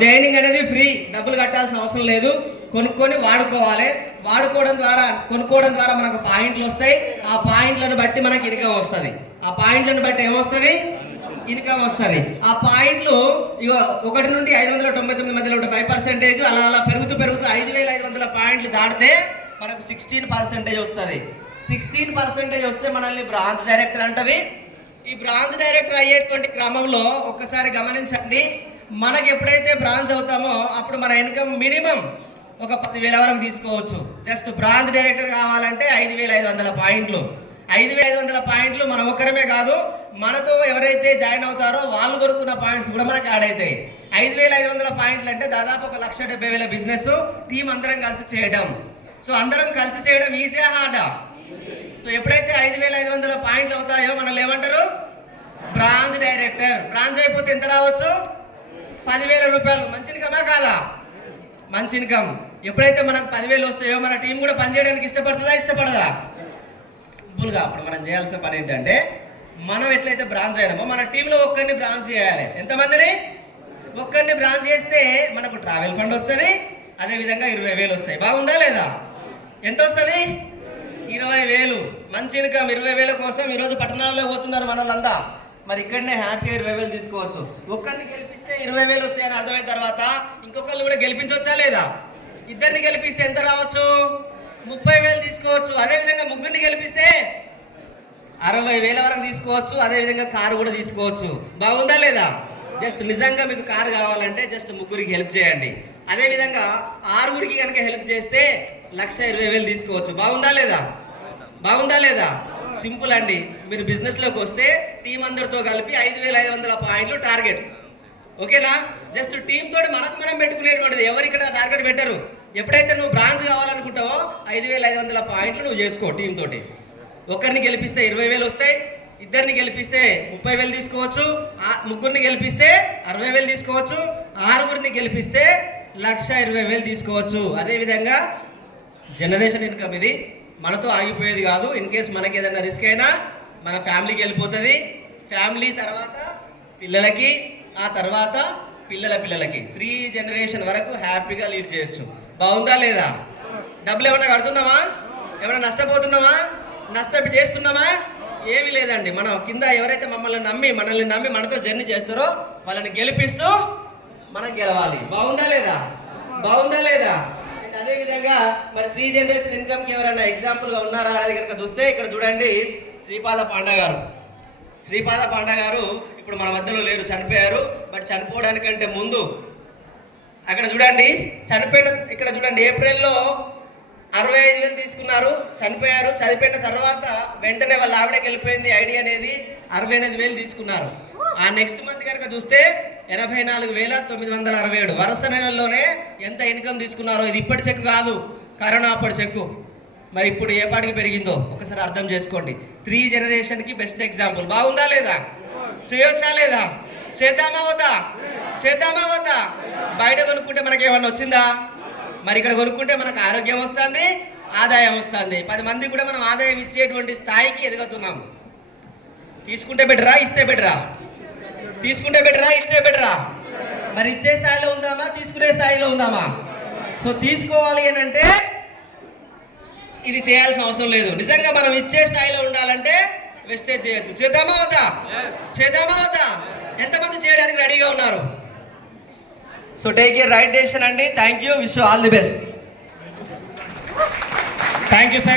Joining అనేది free డబ్బులు కట్టాల్సిన అవసరం లేదు. కొనుక్కొని వాడుకోవాలి. వాడుకోవడం ద్వారా కొనుక్కోవడం ద్వారా మనకు పాయింట్లు వస్తాయి. ఆ పాయింట్లను బట్టి మనకి ఇన్కమ్ వస్తుంది. ఆ పాయింట్లను బట్టి ఏమొస్తుంది? ఇన్కమ్ వస్తుంది. ఆ పాయింట్లు ఇక ఒకటి నుండి ఐదు వందల తొంభై తొమ్మిది మధ్యలో ఉంటే ఫైవ్ పర్సెంటేజ్ అలా అలా పెరుగుతూ పెరుగుతూ ఐదు వేల ఐదు వందల పాయింట్లు దాటితే మనకు సిక్స్టీన్ పర్సెంటేజ్ వస్తుంది. సిక్స్టీన్ పర్సెంటేజ్ వస్తే మనల్ని బ్రాంచ్ డైరెక్టర్ అంటది. ఈ బ్రాంచ్ డైరెక్టర్ అయ్యేటువంటి క్రమంలో ఒక్కసారి గమనించండి. మనకి ఎప్పుడైతే బ్రాంచ్ అవుతామో అప్పుడు మన ఇన్కమ్ మినిమం ఒక పదివేల వరకు తీసుకోవచ్చు. జస్ట్ బ్రాంచ్ డైరెక్టర్ కావాలంటే ఐదు వేల ఐదు వందల పాయింట్లు. ఐదు వేల ఐదు వందల పాయింట్లు మన ఒక్కరమే కాదు మనతో ఎవరైతే జాయిన్ అవుతారో వాళ్ళు దొరుకున్న పాయింట్స్ కూడా మనకు యాడ్ అవుతాయి. ఐదు వేల ఐదు వందల పాయింట్లు అంటే దాదాపు ఒక లక్ష డెబ్బై వేల బిజినెస్ టీం అందరం కలిసి చేయడం సో అందరం కలిసి చేయడం ఈజీ హార్డా సో ఎప్పుడైతే ఐదు వేల ఐదు వందల పాయింట్లు అవుతాయో మనల్ని ఏమంటారు? Branch director. బ్రాంచ్ అయిపోతే ఎంత రావచ్చు? పదివేల రూపాయలు. మంచి ఇన్కమా కాదా? మంచి ఇన్కమ్. ఎప్పుడైతే మనకు పదివేలు వస్తాయో మన టీం కూడా పనిచేయడానికి ఇష్టపడుతుందా ఇష్టపడదా? సింపుల్గా అప్పుడు మనం చేయాల్సిన పని ఏంటంటే మనం ఎట్లయితే బ్రాంచ్ అయినామో మన టీంలో ఒక్కరిని బ్రాంచ్ చేయాలి. ఎంతమందిని? ఒక్కరిని బ్రాంచ్ చేస్తే మనకు ట్రావెల్ ఫండ్ వస్తుంది అదేవిధంగా ఇరవై వేలు వస్తాయి. బాగుందా లేదా? ఎంత వస్తుంది? ఇరవై వేలు. మంచి ఇన్కమ్. ఇరవై వేల కోసం ఈరోజు పట్టణాల్లో పోతున్నారు మన మరి ఇక్కడనే హ్యాపీగా ఇరవై వేలు తీసుకోవచ్చు. ఒక్కరిని గెలిపిస్తే ఇరవై వేలు వస్తాయని అర్థమైన తర్వాత ఇంకొకరిని కూడా గెలిపించవచ్చా లేదా? ఇద్దరిని గెలిపిస్తే ఎంత రావచ్చు? ముప్పై వేలు తీసుకోవచ్చు. అదేవిధంగా ముగ్గురిని గెలిపిస్తే అరవై వేల వరకు తీసుకోవచ్చు. అదేవిధంగా కారు కూడా తీసుకోవచ్చు. బాగుందా లేదా? జస్ట్ నిజంగా మీకు కారు కావాలంటే జస్ట్ ముగ్గురికి హెల్ప్ చేయండి. అదేవిధంగా ఆరుగురికి కనుక హెల్ప్ చేస్తే లక్ష ఇరవై వేలు తీసుకోవచ్చు. బాగుందా లేదా? బాగుందా లేదా? సింపుల్ అండి. మీరు బిజినెస్లోకి వస్తే టీం అందరితో కలిపి ఐదు వేల ఐదు వందల పాయింట్లు టార్గెట్ ఓకేనా? జస్ట్ టీం తోటి మనకు మనం పెట్టుకునేటువంటిది. ఎవరు ఇక్కడ టార్గెట్ పెట్టరు? ఎప్పుడైతే నువ్వు బ్రాంచ్ కావాలనుకుంటావో ఐదు వేల ఐదు వందల పాయింట్లు నువ్వు చేసుకో టీం తోటి. ఒకరిని గెలిపిస్తే ఇరవై వేలు వస్తాయి. ఇద్దరిని గెలిపిస్తే ముప్పై వేలు తీసుకోవచ్చు. ముగ్గురిని గెలిపిస్తే అరవై వేలు తీసుకోవచ్చు. ఆరుగురిని గెలిపిస్తే లక్ష ఇరవై వేలు తీసుకోవచ్చు. అదేవిధంగా జనరేషన్ ఇన్కమ్ ఇది. మనతో ఆగిపోయేది కాదు. ఇన్ కేస్ మనకి ఏదైనా రిస్క్ అయినా మన ఫ్యామిలీకి వెళ్ళిపోతుంది. ఫ్యామిలీ తర్వాత పిల్లలకి ఆ తర్వాత పిల్లల పిల్లలకి. త్రీ జనరేషన్ వరకు హ్యాపీగా లీడ్ చేయొచ్చు. బాగుందా లేదా? డబ్బులు ఏమైనా కడుతున్నామా? ఏమైనా నష్టపోతున్నామా? నష్టం చేస్తున్నామా? ఏమీ లేదండి. మనం కింద ఎవరైతే మమ్మల్ని నమ్మి మనల్ని నమ్మి మనతో జర్నీ చేస్తారో వాళ్ళని గెలిపిస్తూ మనం గెలవాలి. బాగుందా లేదా? బాగుందా లేదా? అదేవిధంగా విధంగా మరి త్రీ జనరేషన్ ఇన్కమ్కి ఎవరైనా ఎగ్జాంపుల్గా ఉన్నారా అనేది కనుక చూస్తే ఇక్కడ చూడండి శ్రీపాద పాండా గారు. శ్రీపాద పాండా గారు ఇప్పుడు మన మధ్యలో లేరు చనిపోయారు. బట్ చనిపోవడానికంటే ముందు అక్కడ చూడండి చనిపోయిన ఇక్కడ చూడండి ఏప్రిల్లో అరవై ఐదు వేలు తీసుకున్నారు చనిపోయారు. చనిపోయిన తర్వాత వెంటనే వాళ్ళ ఆవిడకి వెళ్ళిపోయింది ఐడి అనేది అరవై ఎనిమిది వేలు తీసుకున్నారు. ఆ నెక్స్ట్ మంత్ కనుక చూస్తే ఎనభై నాలుగు వేల తొమ్మిది వందల అరవై ఏడు. వరుస నెలల్లోనే ఎంత ఇన్కమ్ తీసుకున్నారో ఇది ఇప్పటి చెక్ కాదు. కరోనా అప్పటి చెక్కు. మరి ఇప్పుడు ఏ పాటికి పెరిగిందో ఒకసారి అర్థం చేసుకోండి. త్రీ జనరేషన్కి బెస్ట్ ఎగ్జాంపుల్. బాగుందా లేదా? చేయొచ్చా లేదా? చేద్దామా వద్దా? చేద్దామా వద్దా? బయట కొనుక్కుంటే మనకి ఏమన్నా వచ్చిందా? మరి ఇక్కడ కొనుక్కుంటే మనకు ఆరోగ్యం వస్తుంది ఆదాయం వస్తుంది. పది మంది కూడా మనం ఆదాయం ఇచ్చేటువంటి స్థాయికి ఎదుగుతున్నాం తీసుకుంటే బెటరా ఇస్తే బెటరా? తీసుకుంటే బెటరా ఇస్తే బెటరా మరి ఇచ్చే స్థాయిలో ఉందామా తీసుకునే స్థాయిలో ఉందామా? సో తీసుకోవాలి అని అంటే ఇది చేయాల్సిన అవసరం లేదు. నిజంగా మనం ఇచ్చే స్థాయిలో ఉండాలంటే వెస్టేజ్ చేయొచ్చు. చేద్దామా వద్దా? చేద్దామా వద్దా? ఎంతమంది చేయడానికి రెడీగా ఉన్నారు? So take a right decision అండి. Thank you wish all the best thank you sir